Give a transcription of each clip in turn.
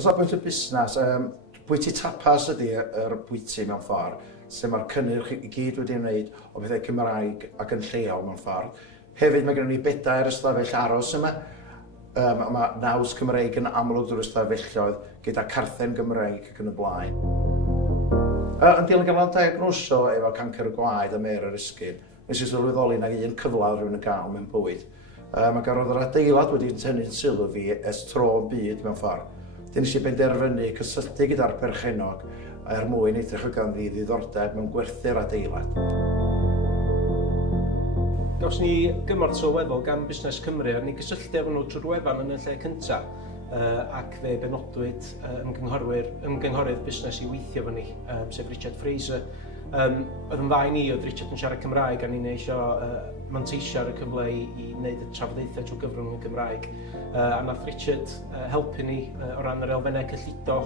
O safbwynt y busnes, bwyty tapas ydy yr bwyty mewn ffordd, lle mae'r cynnyrch i gyd wedi wneud o bethau Cymraeg ac yn lleol mewn ffordd. Hefyd mae gennym ni 4 ystafell aros yma. Mae naws Cymraeg yn amlwg drwy'r stafelloedd gyda carthen Gymraeg ac yn y blaen. Yn dilyn gael diagnoso efo cancer y gwaed a mer yr esgid, nes i sylweddoli na un cyfle rhywun yn cael mewn bywyd. Mae gafodd yr adeilad wedi tynnu'n sylw fi ers tro yn byd mewn ffordd. Nes i benderfynu cysylltu gyda'r perchenog mwyn edrych o ganddi ddiddordeb mewn gwerthu'r adeilad. Gaws ni gymorth sylweddol gan Busnes Cymru a ni gysylltu efo nhw trwy'r wefan yn y lle cyntaf ac fe benodwyd ymgynghorydd busnes i weithio efo ni, sef Richard Fraser. Oedd yn dda i ni oedd Richard yn siarad Cymraeg a ni'n eisiau manteisio ar y cyfle i wneud y trafodaethau trwy gyfrwng y Gymraeg. A nath Richard helpu ni o ran yr elfennau cyllido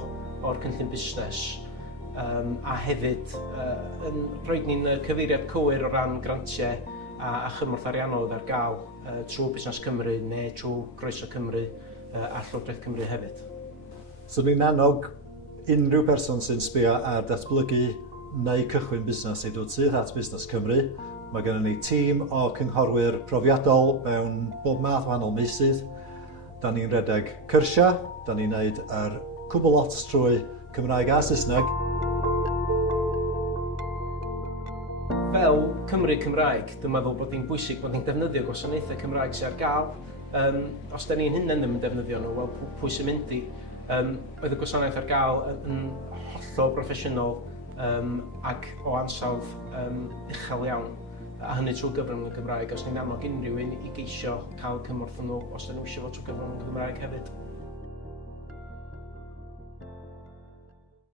o'r cynllun busnes a hefyd yn rhoi ni'n cyfeiriad cywir o ran grantiau a chymorth ariannol ar gael trwy Busnes Cymru neu trwy Groeso Cymru a Llywodraeth Cymru hefyd. So ni'n annog unrhyw person sy'n sbio ar datblygu neu cychwyn busnes i dod sydd at Busnes Cymru. Mae gennym ni tîm o cynghorwyr profiadol mewn bob math wahanol meysydd. Da ni'n redeg cyrsia, da ni'n neud yr cwbl lot trwy Cymraeg a Saesneg. Fel Cymru Cymraeg, dwi'n meddwl bod hi'n bwysig bod ni'n defnyddio gwasanaethau Cymraeg sy'n ar gael. Os da ni'n hynny ddim yn defnyddio nhw, wel pwy sy'n mynd i. Oedd y gwasanaeth ar gael yn hollol broffesiynol ac o ansawdd uchel iawn. A hynny trwy gyfrwng y Gymraeg, os ni'n annog unrhyw un i geisio cael cymorth nhw os da nhw eisiau fod trwy gyfrwng y Gymraeg hefyd.